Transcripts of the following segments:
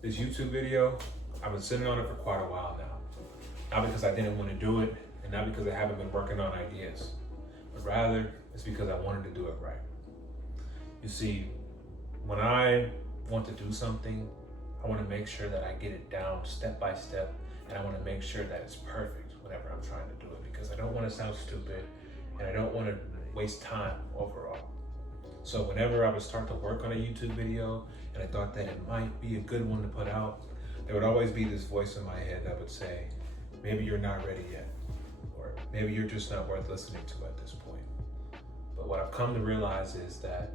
This YouTube video, I've been sitting on it for quite a while now. Not because I didn't want to do it, and not because I haven't been working on ideas, but rather it's because I wanted to do it right. You see, when I want to do something, I want to make sure that I get it down step by step, and I want to make sure that it's perfect whenever I'm trying to do it, because I don't want to sound stupid, and I don't want to waste time overall. So whenever I would start to work on a YouTube video, and I thought that it might be a good one to put out, there would always be this voice in my head that would say, maybe you're not ready yet, or maybe you're just not worth listening to at this point. But what I've come to realize is that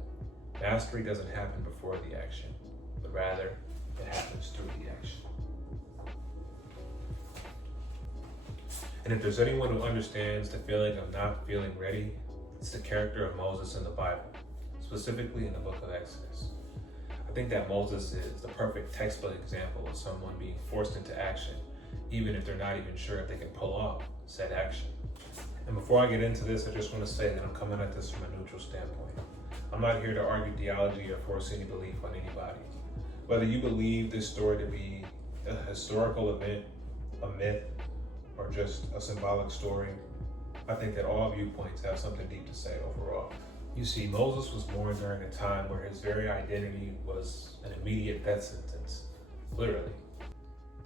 mastery doesn't happen before the action, but rather it happens through the action. And if there's anyone who understands the feeling of not feeling ready, it's the character of Moses in the Bible, specifically in the book of Exodus. I think that Moses is the perfect textbook example of someone being forced into action, even if they're not even sure if they can pull off said action. And before I get into this, I just want to say that I'm coming at this from a neutral standpoint. I'm not here to argue theology or force any belief on anybody. Whether you believe this story to be a historical event, a myth, or just a symbolic story, I think that all viewpoints have something deep to say overall. You see, Moses was born during a time where his very identity was an immediate death sentence, literally.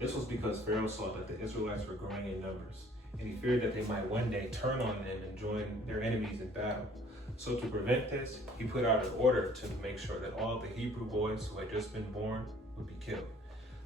This was because Pharaoh saw that the Israelites were growing in numbers, and he feared that they might one day turn on them and join their enemies in battle. So to prevent this, he put out an order to make sure that all the Hebrew boys who had just been born would be killed.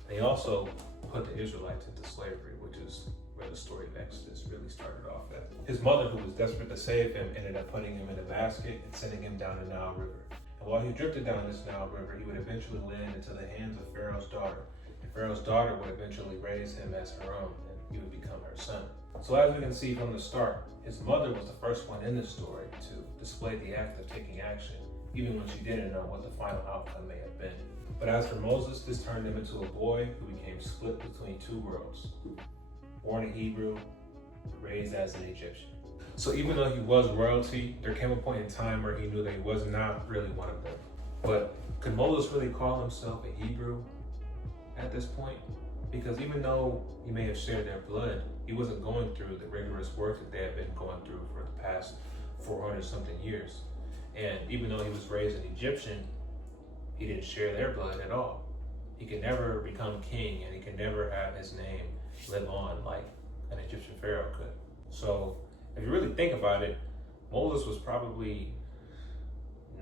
They also put the Israelites into slavery, which is where the story of Exodus really started off at. His mother, who was desperate to save him, ended up putting him in a basket and sending him down the Nile River. And while he drifted down this Nile River, he would eventually land into the hands of Pharaoh's daughter. And Pharaoh's daughter would eventually raise him as her own, and he would become her son. So as we can see from the start, his mother was the first one in this story to display the act of taking action, even when she didn't know what the final outcome may have been. But as for Moses, this turned him into a boy who became split between two worlds. Born a Hebrew, raised as an Egyptian. So even though he was royalty, there came a point in time where he knew that he was not really one of them. But could Moses really call himself a Hebrew at this point? Because even though he may have shared their blood, he wasn't going through the rigorous work that they had been going through for the past 400 something years. And even though he was raised an Egyptian, he didn't share their blood at all. He could never become king, and he could never have his name live on like an Egyptian pharaoh could. So if you really think about it, Moses was probably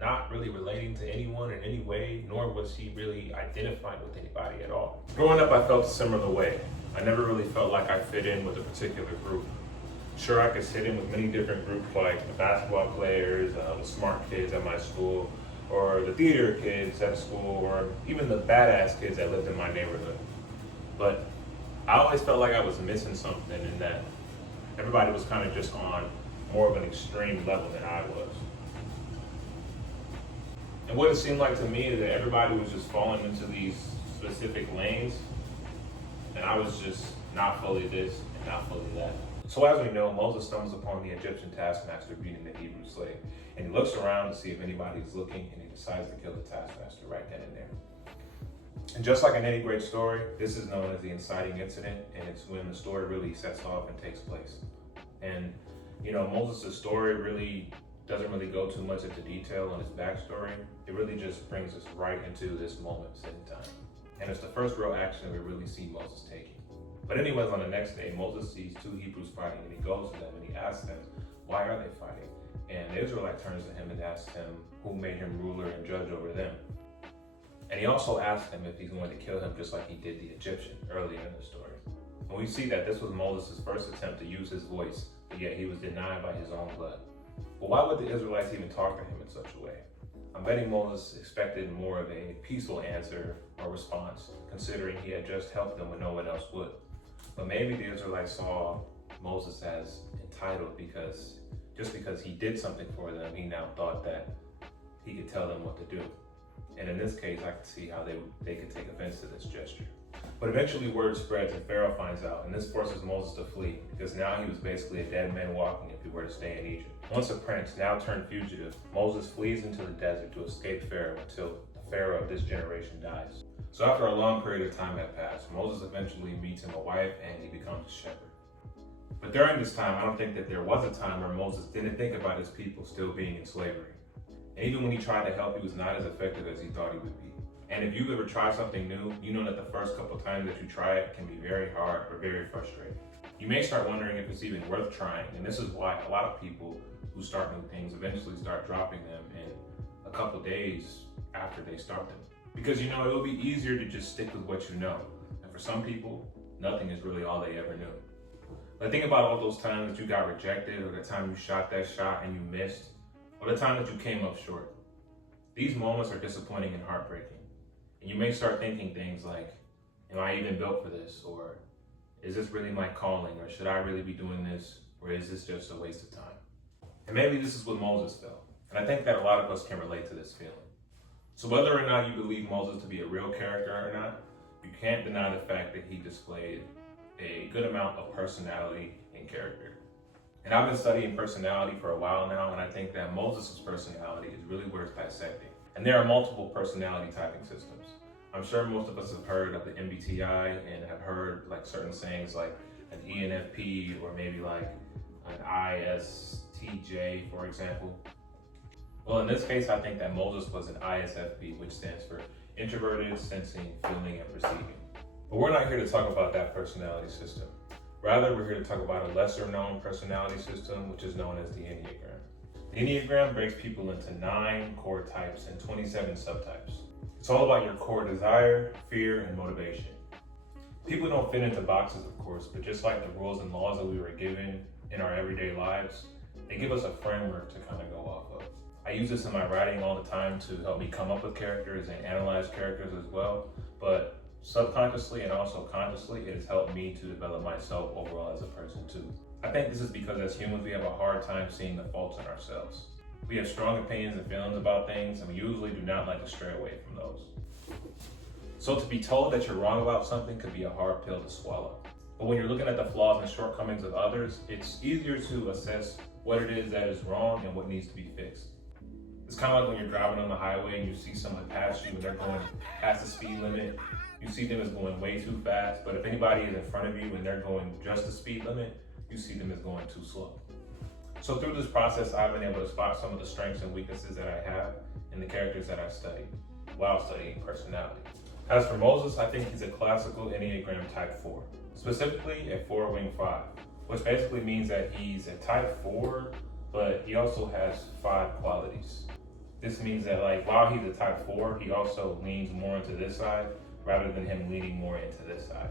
not really relating to anyone in any way, nor was he really identified with anybody at all. Growing up, I felt a similar way. I never really felt like I fit in with a particular group. Sure, I could fit in with many different groups, like the basketball players, the smart kids at my school, or the theater kids at school, or even the badass kids that lived in my neighborhood. But I always felt like I was missing something, in that everybody was kind of just on more of an extreme level than I was. And what it seemed like to me is that everybody was just falling into these specific lanes, and I was just not fully this and not fully that. So as we know, Moses stumbles upon the Egyptian taskmaster beating the Hebrew slave, and he looks around to see if anybody's looking, and he decides to kill the taskmaster right then and there. And just like in any great story, this is known as the inciting incident, and it's when the story really sets off and takes place. And you know, Moses' story really doesn't really go too much into detail on his backstory. It really just brings us right into this moment in time. And it's the first real action that we really see Moses taking. But anyways, on the next day, Moses sees two Hebrews fighting, and he goes to them and he asks them, why are they fighting? And the Israelite turns to him and asks him who made him ruler and judge over them. And he also asks him if he's going to kill him just like he did the Egyptian earlier in the story. And we see that this was Moses' first attempt to use his voice, but yet he was denied by his own blood. But why would the Israelites even talk to him in such a way? I'm betting Moses expected more of a peaceful answer or response, considering he had just helped them when no one else would. But maybe the Israelites saw Moses as entitled because just because he did something for them, he now thought that he could tell them what to do. And in this case, I could see how they could take offense to this gesture. But eventually word spreads and Pharaoh finds out, and this forces Moses to flee, because now he was basically a dead man walking if he were to stay in Egypt. Once a prince, now turned fugitive, Moses flees into the desert to escape Pharaoh until the Pharaoh of this generation dies. So after a long period of time had passed, Moses eventually meets him a wife and he becomes a shepherd. But during this time, I don't think that there was a time where Moses didn't think about his people still being in slavery. And even when he tried to help, he was not as effective as he thought he would be. And if you've ever tried something new, you know that the first couple times that you try it can be very hard or very frustrating. You may start wondering if it's even worth trying, and this is why a lot of people who start new things eventually start dropping them in a couple days after they start them. Because it will be easier to just stick with what you know. And for some people, nothing is really all they ever knew. But think about all those times that you got rejected, or the time you shot that shot and you missed, or the time that you came up short. These moments are disappointing and heartbreaking. And you may start thinking things like, am I even built for this? Or is this really my calling? Or should I really be doing this? Or is this just a waste of time? And maybe this is what Moses felt. And I think that a lot of us can relate to this feeling. So whether or not you believe Moses to be a real character or not, you can't deny the fact that he displayed a good amount of personality and character. And I've been studying personality for a while now, and I think that Moses' personality is really worth dissecting. And there are multiple personality typing systems. I'm sure most of us have heard of the MBTI and have heard certain sayings like an ENFP or maybe like an ISTJ, for example. Well, in this case, I think that Moses was an ISFP, which stands for introverted, sensing, feeling, and perceiving. But we're not here to talk about that personality system. Rather, we're here to talk about a lesser known personality system, which is known as the Enneagram. The Enneagram breaks people into 9 core types and 27 subtypes. It's all about your core desire, fear, and motivation. People don't fit into boxes, of course, but just like the rules and laws that we were given in our everyday lives, they give us a framework to kind of go off of. I use this in my writing all the time to help me come up with characters and analyze characters as well, but subconsciously and also consciously, it has helped me to develop myself overall as a person too. I think this is because as humans, we have a hard time seeing the faults in ourselves. We have strong opinions and feelings about things, and we usually do not like to stray away from those. So to be told that you're wrong about something could be a hard pill to swallow. But when you're looking at the flaws and shortcomings of others, it's easier to assess what it is that is wrong and what needs to be fixed. It's kind of like when you're driving on the highway and you see someone pass you and they're going past the speed limit. You see them as going way too fast, but if anybody is in front of you and they're going just the speed limit, you see them as going too slow. So through this process, I've been able to spot some of the strengths and weaknesses that I have in the characters that I've studied while studying personality. As for Moses, I think he's a classical Enneagram type 4, specifically a 4-wing 5, which basically means that he's a type 4, but he also has 5 qualities. This means that while he's a type 4, he also leans more into this side rather than him leaning more into this side.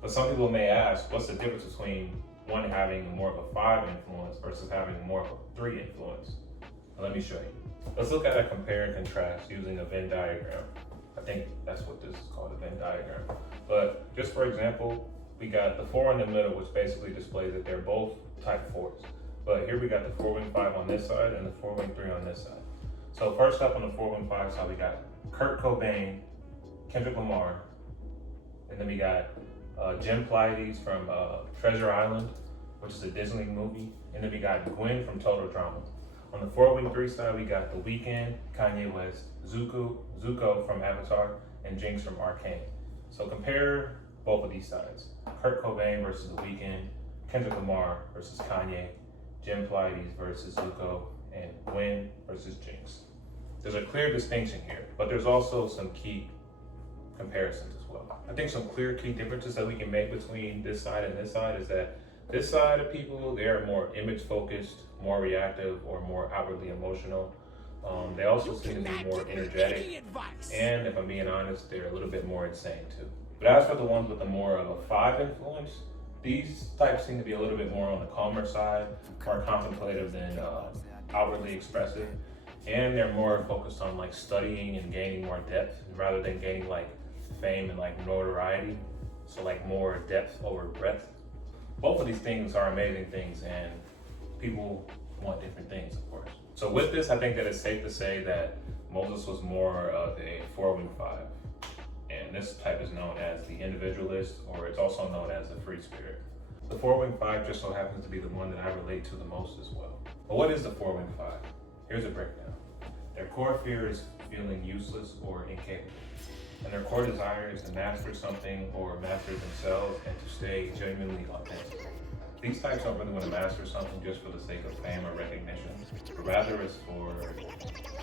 But some people may ask, what's the difference between one having more of a 5 influence versus having more of a 3 influence? Well, let me show you. Let's look at a compare and contrast using a Venn diagram. I think that's what this is called, a Venn diagram. But just for example, we got the 4 in the middle, which basically displays that they're both type 4s. But here we got the 4-wing 5 on this side and the 4-wing 3 on this side. So first up on the 4-wing 5 side, we got Kurt Cobain, Kendrick Lamar, and then we got Jen Pleiades from Treasure Island, which is a Disney movie, and then we got Gwen from Total Drama. On the 4-wing 3 side, we got The Weeknd, Kanye West, Zuko from Avatar, and Jinx from Arcane. So compare both of these sides. Kurt Cobain versus The Weeknd, Kendrick Lamar versus Kanye, Jen Pleiades versus Zuko, and Gwen versus Jinx. There's a clear distinction here, but there's also some key comparisons as well. I think some clear key differences that we can make between this side and this side is that this side of people, they are more image focused, more reactive, or more outwardly emotional. They also seem to be more energetic, and if I'm being honest, they're a little bit more insane too. But as for the ones with the more of a 5 influence, these types seem to be a little bit more on the calmer side, more contemplative than outwardly expressive, and they're more focused on studying and gaining more depth rather than gaining fame and notoriety. So more depth over breadth. Both of these things are amazing things, and people want different things, of course. So with this, I think that it's safe to say that Moses was more of a 4-wing 5. And this type is known as the individualist, or it's also known as the free spirit. The 4-wing 5 just so happens to be the one that I relate to the most as well. But what is the 4-wing 5? Here's a breakdown. Their core fear is feeling useless or incapable. And their core desire is to master something or master themselves and to stay genuinely authentic. These types don't really want to master something just for the sake of fame or recognition, but rather it's for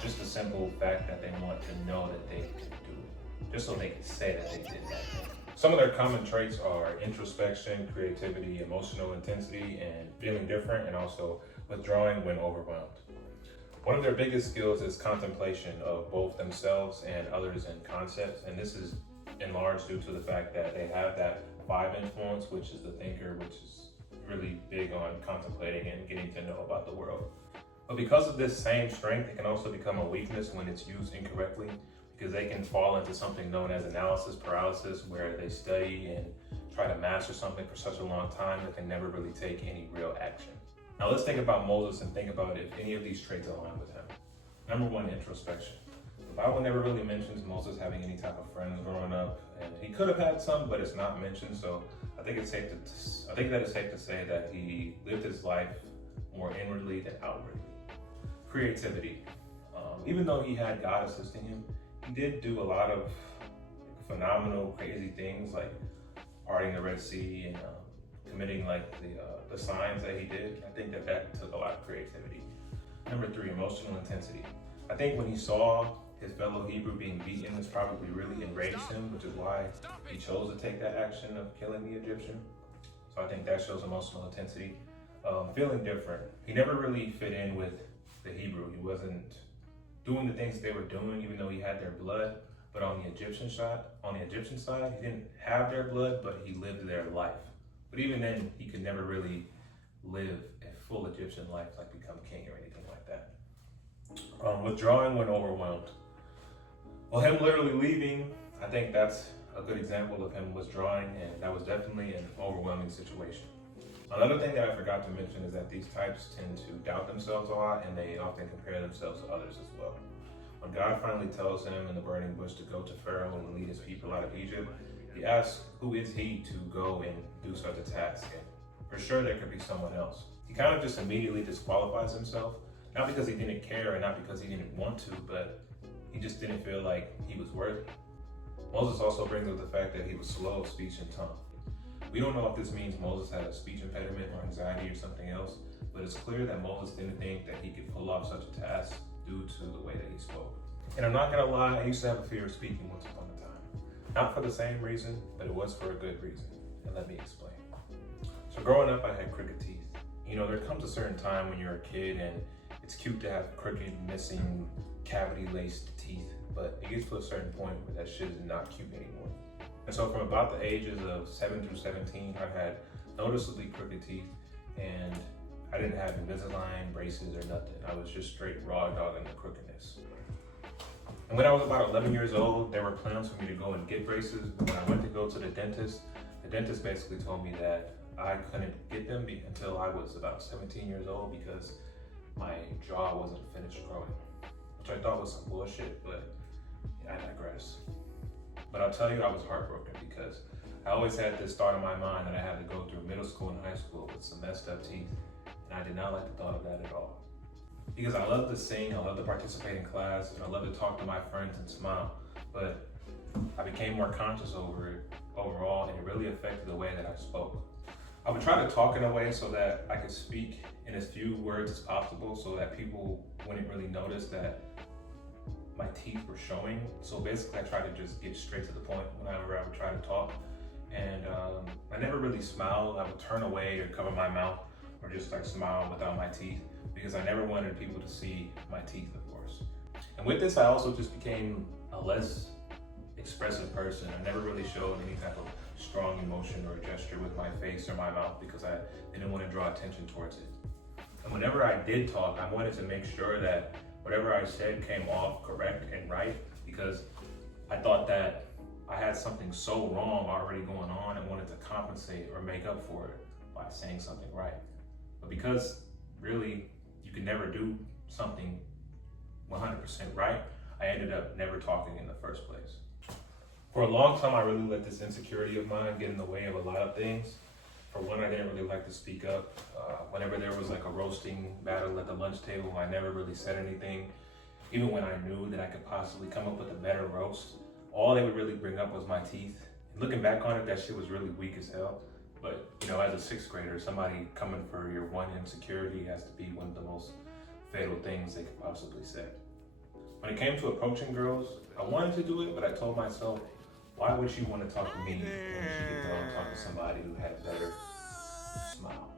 just the simple fact that they want to know that they can do it, just so they can say that they did that thing. Some of their common traits are introspection, creativity, emotional intensity, and feeling different, and also withdrawing when overwhelmed. One of their biggest skills is contemplation of both themselves and others and concepts, and this is in large due to the fact that they have that 5 influence, which is the thinker, which is really big on contemplating and getting to know about the world. But because of this same strength, it can also become a weakness when it's used incorrectly, because they can fall into something known as analysis paralysis, where they study and try to master something for such a long time that they never really take any real action. Now let's think about Moses and think about if any of these traits align with him. Number 1, introspection. The Bible never really mentions Moses having any type of friends growing up, and he could have had some, but it's not mentioned. So I think that it's safe to say that he lived his life more inwardly than outwardly. Creativity. Even though he had God assisting him, he did do a lot of phenomenal, crazy things like parting the Red Sea and committing like the signs that he did. I think that took a lot of creativity. Number 3, emotional intensity. I think when he saw his fellow Hebrew being beaten, this probably really enraged him, which is why he chose to take that action of killing the Egyptian. So I think that shows emotional intensity. Feeling different. He never really fit in with the Hebrew. He wasn't doing the things they were doing, even though he had their blood. But on the Egyptian side, he didn't have their blood, but he lived their life. But even then, he could never really live a full Egyptian life, like become king or anything like that. Withdrawing when overwhelmed. Well, him literally leaving, I think that's a good example of him withdrawing, and that was definitely an overwhelming situation. Another thing that I forgot to mention is that these types tend to doubt themselves a lot, and they often compare themselves to others as well. When God finally tells him in the burning bush to go to Pharaoh and lead his people out of Egypt, he asks, who is he to go and do such a task? And for sure there could be someone else. He kind of just immediately disqualifies himself, not because he didn't care or not because he didn't want to, but he just didn't feel like he was worthy. Moses also brings up the fact that he was slow of speech and tongue. We don't know if this means Moses had a speech impediment or anxiety or something else, but it's clear that Moses didn't think that he could pull off such a task due to the way that he spoke. And I'm not gonna lie, I used to have a fear of speaking once upon a time. Not for the same reason, but it was for a good reason. And let me explain. So growing up, I had crooked teeth. You know, there comes a certain time when you're a kid and it's cute to have crooked, missing, cavity-laced teeth, but it gets to a certain point where that shit is not cute anymore. And so from about the ages of 7 through 17, I had noticeably crooked teeth, and I didn't have Invisalign, braces, or nothing. I was just straight raw dogging the crookedness. And when I was about 11 years old, there were plans for me to go and get braces, but when I went to go to the dentist basically told me that I couldn't get them until I was about 17 years old because my jaw wasn't finished growing, which I thought was some bullshit, but I digress. But I'll tell you, I was heartbroken because I always had this thought in my mind that I had to go through middle school and high school with some messed up teeth, and I did not like the thought of that at all. Because I love to sing, I love to participate in class, and I love to talk to my friends and smile, but I became more conscious over it overall, and it really affected the way that I spoke. I would try to talk in a way so that I could speak in as few words as possible so that people wouldn't really notice that my teeth were showing. So basically I tried to just get straight to the point whenever I would try to talk. And I never really smiled. I would turn away or cover my mouth or just like smile without my teeth because I never wanted people to see my teeth, of course. And with this, I also just became a less expressive person. I never really showed any type of strong emotion or gesture with my face or my mouth because I didn't want to draw attention towards it. And whenever I did talk, I wanted to make sure that whatever I said came off correct and right because I thought that I had something so wrong already going on and wanted to compensate or make up for it by saying something right. But because really you can never do something 100% right, I ended up never talking in the first place. For a long time, I really let this insecurity of mine get in the way of a lot of things. For one, I didn't really like to speak up. Whenever there was like a roasting battle at the lunch table, I never really said anything. Even when I knew that I could possibly come up with a better roast, all they would really bring up was my teeth. And looking back on it, that shit was really weak as hell. But, you know, as a sixth grader, somebody coming for your one insecurity has to be one of the most fatal things they could possibly say. When it came to approaching girls, I wanted to do it, but I told myself, why would she want to talk to me when she could go and talk to somebody who had better smile?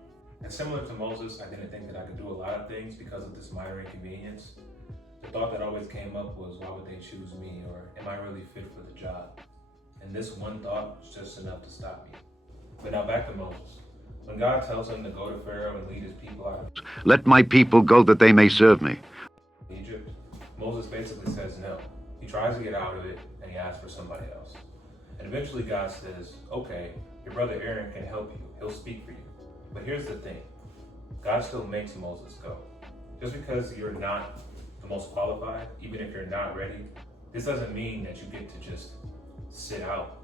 And similar to Moses, I didn't think that I could do a lot of things because of this minor inconvenience. The thought that always came up was, why would they choose me? Or am I really fit for the job? And this one thought was just enough to stop me. But now back to Moses. When God tells him to go to Pharaoh and lead his people out of Let my people go that they may serve me. Egypt, Moses basically says no. He tries to get out of it and he asks for somebody else. And eventually God says, okay, your brother Aaron can help you. He'll speak for you. But here's the thing. God still makes Moses go. Just because you're not the most qualified, even if you're not ready, this doesn't mean that you get to just sit out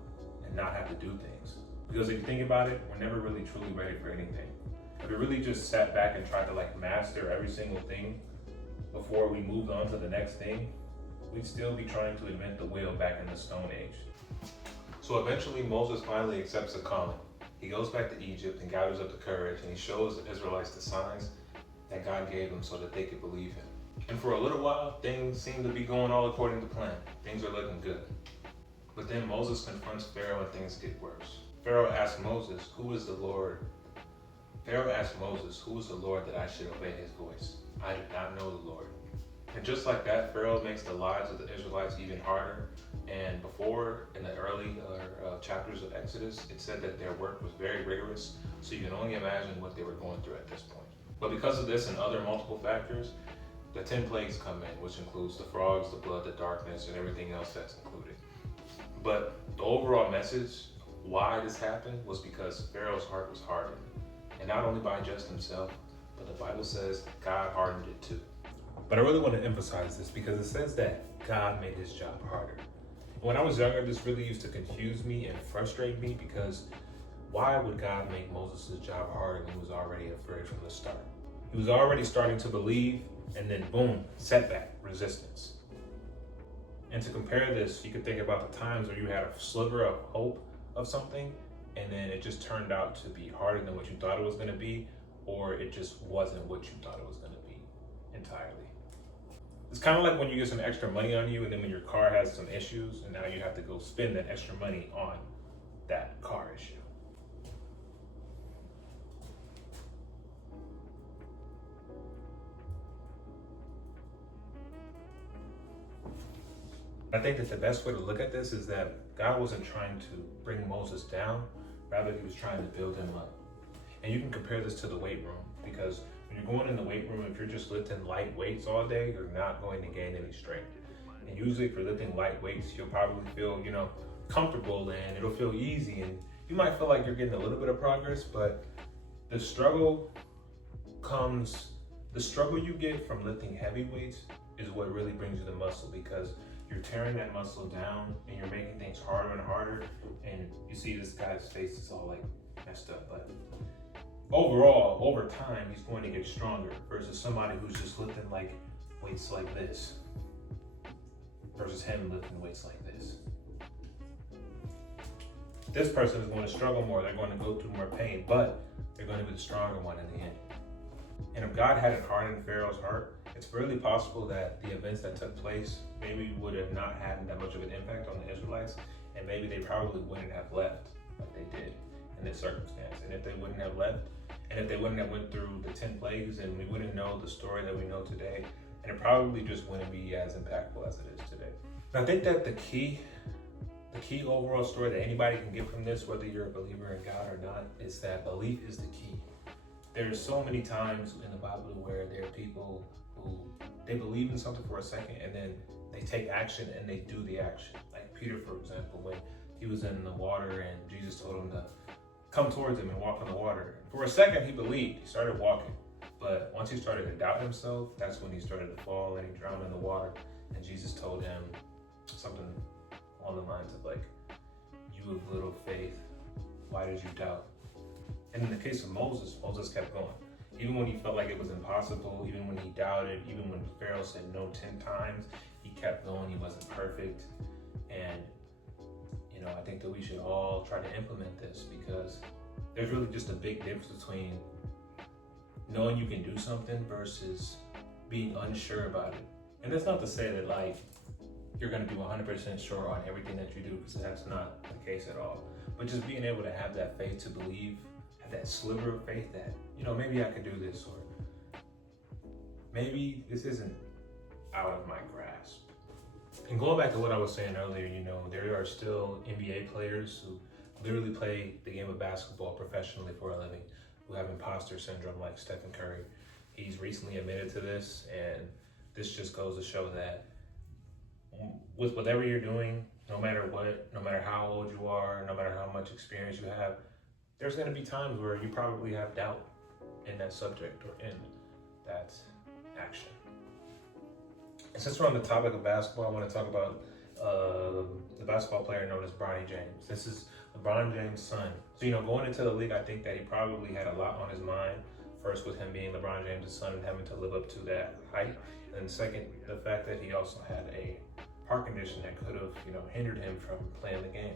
and not have to do things. Because if you think about it, we're never really truly ready for anything. If we really just sat back and tried to master every single thing before we moved on to the next thing, we'd still be trying to invent the wheel back in the Stone Age. So eventually Moses finally accepts the calling. He goes back to Egypt and gathers up the courage, and he shows the Israelites the signs that God gave him so that they could believe him. And for a little while, things seem to be going all according to plan. Things are looking good. But then Moses confronts Pharaoh and things get worse. Pharaoh asks Moses, who is the Lord? Pharaoh asked Moses, who is the Lord that I should obey his voice? I do not know the Lord. And just like that, Pharaoh makes the lives of the Israelites even harder. And before, in the early chapters of Exodus, it said that their work was very rigorous. So you can only imagine what they were going through at this point. But because of this and other multiple factors, the 10 plagues come in, which includes the frogs, the blood, the darkness, and everything else that's included. But the overall message, why this happened, was because Pharaoh's heart was hardened. And not only by just himself, but the Bible says God hardened it too. But I really want to emphasize this because it says that God made his job harder. When I was younger, this really used to confuse me and frustrate me because why would God make Moses' job harder when he was already afraid from the start? He was already starting to believe, and then boom, setback, resistance. And to compare this, you could think about the times where you had a sliver of hope of something, and then it just turned out to be harder than what you thought it was going to be, or it just wasn't what you thought it was going to be entirely. It's kind of like when you get some extra money on you, and then when your car has some issues, and now you have to go spend that extra money on that car issue. I think that the best way to look at this is that God wasn't trying to bring Moses down, rather he was trying to build him up. And you can compare this to the weight room, because when you're going in the weight room, if you're just lifting light weights all day, you're not going to gain any strength. And usually if you're lifting light weights, you'll probably feel, comfortable, and it'll feel easy, and you might feel like you're getting a little bit of progress, but the struggle you get from lifting heavy weights is what really brings you the muscle, because you're tearing that muscle down and you're making things harder and harder. And you see this guy's face is all messed up. But overall, over time, he's going to get stronger versus somebody who's just lifting weights like this versus him lifting weights like this. This person is going to struggle more. They're going to go through more pain, but they're going to be the stronger one in the end. And if God hadn't hardened Pharaoh's heart, it's really possible that the events that took place maybe would have not had that much of an impact on the Israelites, and maybe they probably wouldn't have left like they did in this circumstance. And if they wouldn't have left, and if they wouldn't have went through the 10 plagues, and we wouldn't know the story that we know today, and it probably just wouldn't be as impactful as it is today. And I think that the key overall story that anybody can get from this, whether you're a believer in God or not, is that belief is the key. There's so many times in the Bible where there are people who they believe in something for a second and then they take action and they do the action. Like Peter, for example, when he was in the water and Jesus told him to come towards him and walk on the water. For a second, he believed, he started walking. But once he started to doubt himself, that's when he started to fall and he drowned in the water. And Jesus told him something along the lines of you of little faith, why did you doubt? And in the case of Moses kept going. Even when he felt like it was impossible, even when he doubted, even when Pharaoh said no 10 times, he kept going. He wasn't perfect. And, you know, I think that we should all try to implement this, because there's really just a big difference between knowing you can do something versus being unsure about it. And that's not to say that like you're gonna be 100% sure on everything that you do, because that's not the case at all. But just being able to have that faith to believe, have that sliver of faith that, you know, maybe I could do this, or maybe this isn't out of my grasp. And going back to what I was saying earlier, you know, there are still NBA players who literally play the game of basketball professionally for a living, who have imposter syndrome like Stephen Curry. He's recently admitted to this, and this just goes to show that with whatever you're doing, no matter what, no matter how old you are, no matter how much experience you have, there's gonna be times where you probably have doubt in that subject or in that action. And since we're on the topic of basketball, I want to talk about the basketball player known as Bronny James. This is LeBron James' son. So, you know, going into the league, I think that he probably had a lot on his mind. First, with him being LeBron James' son and having to live up to that height. And second, the fact that he also had a heart condition that could have, you know, hindered him from playing the game.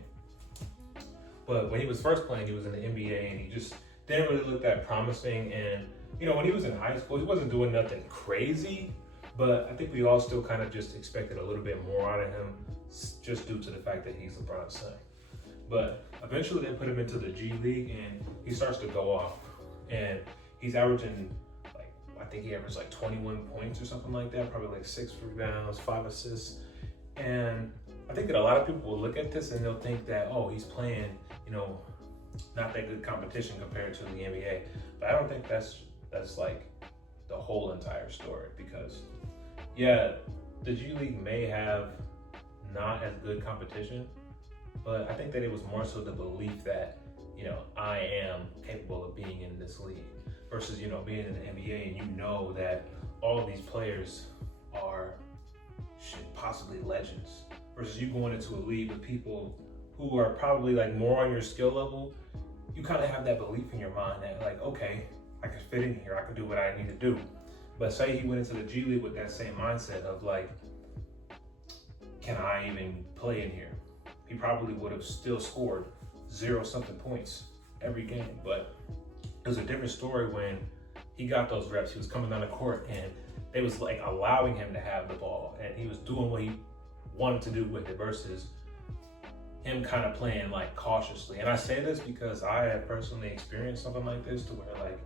But when he was first playing, he was in the NBA, and he just didn't really look that promising. And, you know, when he was in high school, he wasn't doing nothing crazy, but I think we all still kind of just expected a little bit more out of him, just due to the fact that he's LeBron's son. But eventually they put him into the G League, and he starts to go off. And he's averaging, like, I think he averaged like 21 points or something like that, probably like 6 rebounds, 5 assists. And I think that a lot of people will look at this and they'll think that, oh, he's playing, you know, not that good competition compared to the NBA. But I don't think that's like the whole entire story, because yeah, the G League may have not as good competition, but I think that it was more so the belief that, you know, I am capable of being in this league versus, you know, being in the NBA and you know that all of these players are possibly legends, versus you going into a league with people who are probably like more on your skill level. You kind of have that belief in your mind that like, okay, I can fit in here, I can do what I need to do. But say he went into the G League with that same mindset of like, can I even play in here? He probably would have still scored 0-something points every game. But it was a different story when he got those reps. He was coming down the court and they was like allowing him to have the ball, and he was doing what he wanted to do with it versus him kind of playing like cautiously. And I say this because I have personally experienced something like this, to where like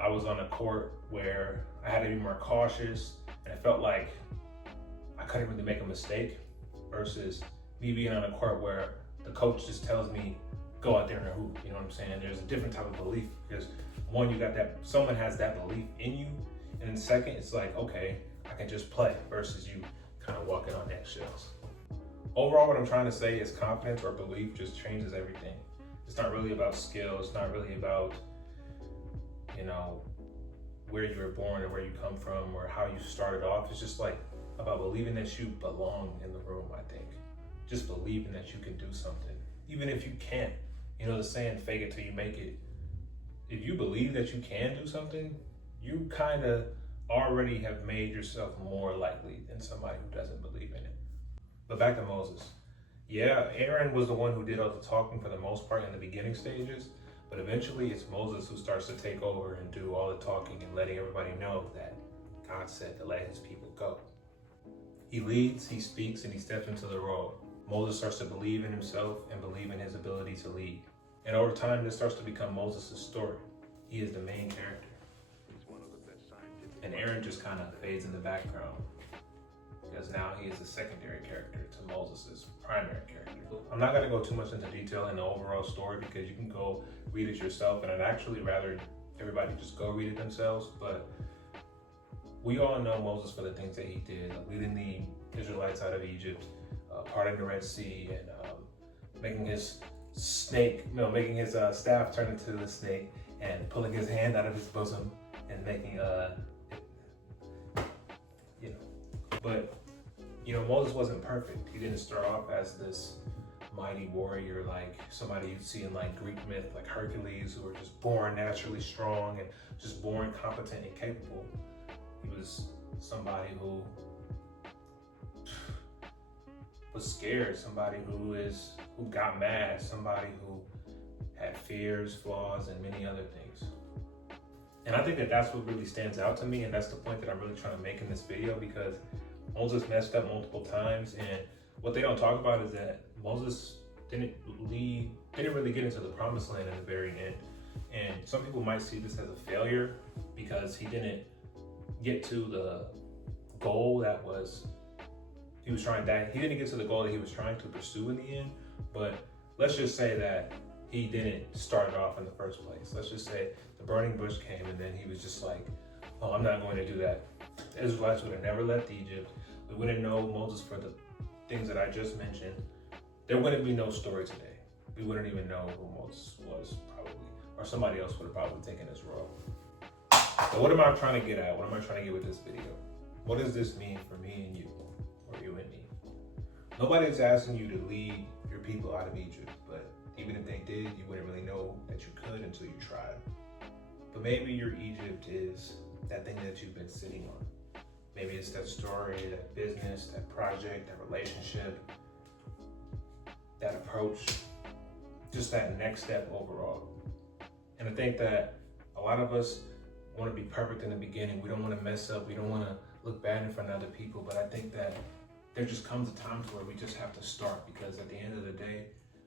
I was on a court where I had to be more cautious, and it felt like I couldn't really make a mistake, versus me being on a court where the coach just tells me, go out there and hoop. You know what I'm saying? There's a different type of belief, because one, you got that, someone has that belief in you. And then second, it's like, okay, I can just play, versus you kind of walking on eggshells. Overall, what I'm trying to say is confidence or belief just changes everything. It's not really about skill. It's not really about, you know, where you were born or where you come from or how you started off. It's just like about believing that you belong in the room, I think. Just believing that you can do something. Even if you can't, you know, the saying, fake it till you make it. If you believe that you can do something, you kind of already have made yourself more likely than somebody who doesn't believe in it. But back to Moses. Yeah, Aaron was the one who did all the talking for the most part in the beginning stages, but eventually it's Moses who starts to take over and do all the talking and letting everybody know that God said to let his people go. He leads, he speaks, and he steps into the role. Moses starts to believe in himself and believe in his ability to lead. And over time, this starts to become Moses' story. He is the main character. And Aaron just kind of fades in the background, because now he is a secondary character to Moses' primary character. I'm not going to go too much into detail in the overall story, because you can go read it yourself, and I'd actually rather everybody just go read it themselves. But we all know Moses for the things that he did, leading the Israelites out of Egypt, parting the Red Sea, and making his making his staff turn into the snake, and pulling his hand out of his bosom, and making But, you know, Moses wasn't perfect. He didn't start off as this mighty warrior, like somebody you'd see in like Greek myth, like Hercules, who were just born naturally strong and just born competent and capable. He was somebody who was scared, somebody who got mad, somebody who had fears, flaws, and many other things. And I think that that's what really stands out to me, and that's the point that I'm really trying to make in this video, because Moses messed up multiple times, and what they don't talk about is that Moses didn't really get into the promised land in the very end. And some people might see this as a failure because he didn't get to the goal that he didn't get to the goal that he was trying to pursue in the end. But let's just say that he didn't start it off in the first place. Let's just say the burning bush came and then he was just like, oh, I'm not going to do that. The Israelites would have never left Egypt. We wouldn't know Moses for the things that I just mentioned. There wouldn't be no story today. We wouldn't even know who Moses was, probably, or somebody else would have probably taken his role. So what am I trying to get at? What am I trying to get with this video? What does this mean for me and you, or you and me? Nobody's asking you to lead your people out of Egypt, but even if they did, you wouldn't really know that you could until you tried. But maybe your Egypt is that thing that you've been sitting on. Maybe it's that story, that business, that project, that relationship, that approach, just that next step overall. And I think that a lot of us want to be perfect in the beginning. We don't want to mess up. We don't want to look bad in front of other people. But I think that there just comes a time where we just have to start, because at the end of the day,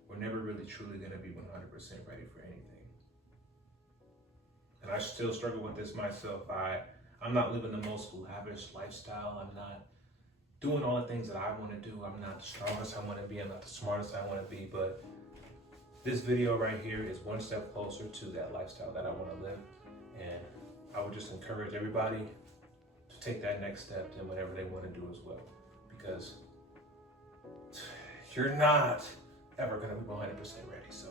we're never really truly going to be 100% ready for anything. And I still struggle with this myself. I'm not living the most lavish lifestyle. I'm not doing all the things that I want to do. I'm not the strongest I want to be. I'm not the smartest I want to be. But this video right here is one step closer to that lifestyle that I want to live. And I would just encourage everybody to take that next step in whatever they want to do as well. Because you're not ever going to be 100% ready. So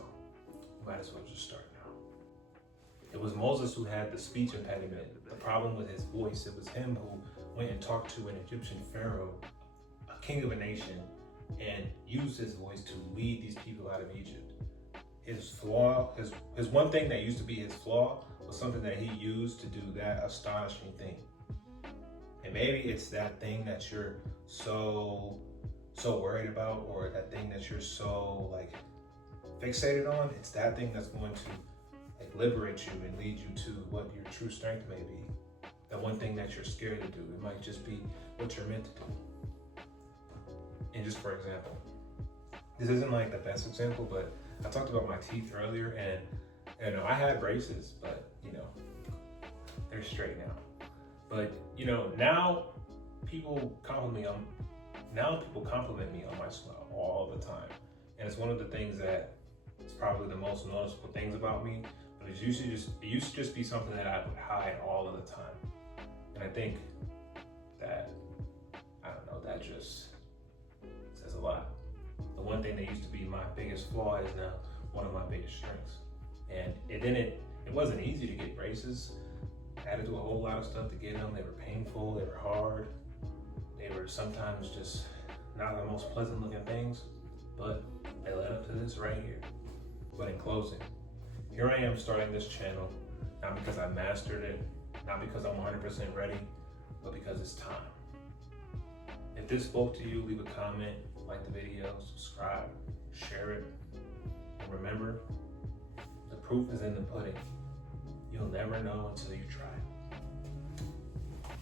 you might as well just start now. It was Moses who had the speech impediment, the problem with his voice. It was him who went and talked to an Egyptian pharaoh, a king of a nation, and used his voice to lead these people out of Egypt. His flaw, his one thing that used to be his flaw, was something that he used to do that astonishing thing. And maybe it's that thing that you're so worried about, or that thing that you're so fixated on. It's that thing that's going to liberate you and lead you to what your true strength may be. That one thing that you're scared to do, it might just be what you're meant to do. And just for example, this isn't the best example, but I talked about my teeth earlier, and I had braces, but they're straight now. But now people compliment me on my smile all the time, and it's one of the things that is probably the most noticeable things about me. But it used to just be something that I would hide all of the time. And I think that, that just says a lot. The one thing that used to be my biggest flaw is now one of my biggest strengths. And it wasn't easy to get braces. I had to do a whole lot of stuff to get them. They were painful, they were hard. They were sometimes just not the most pleasant looking things, but they led up to this right here. But in closing, here I am starting this channel, not because I mastered it, not because I'm 100% ready, but because it's time. If this spoke to you, leave a comment, like the video, subscribe, share it, and remember, the proof is in the pudding. You'll never know until you try.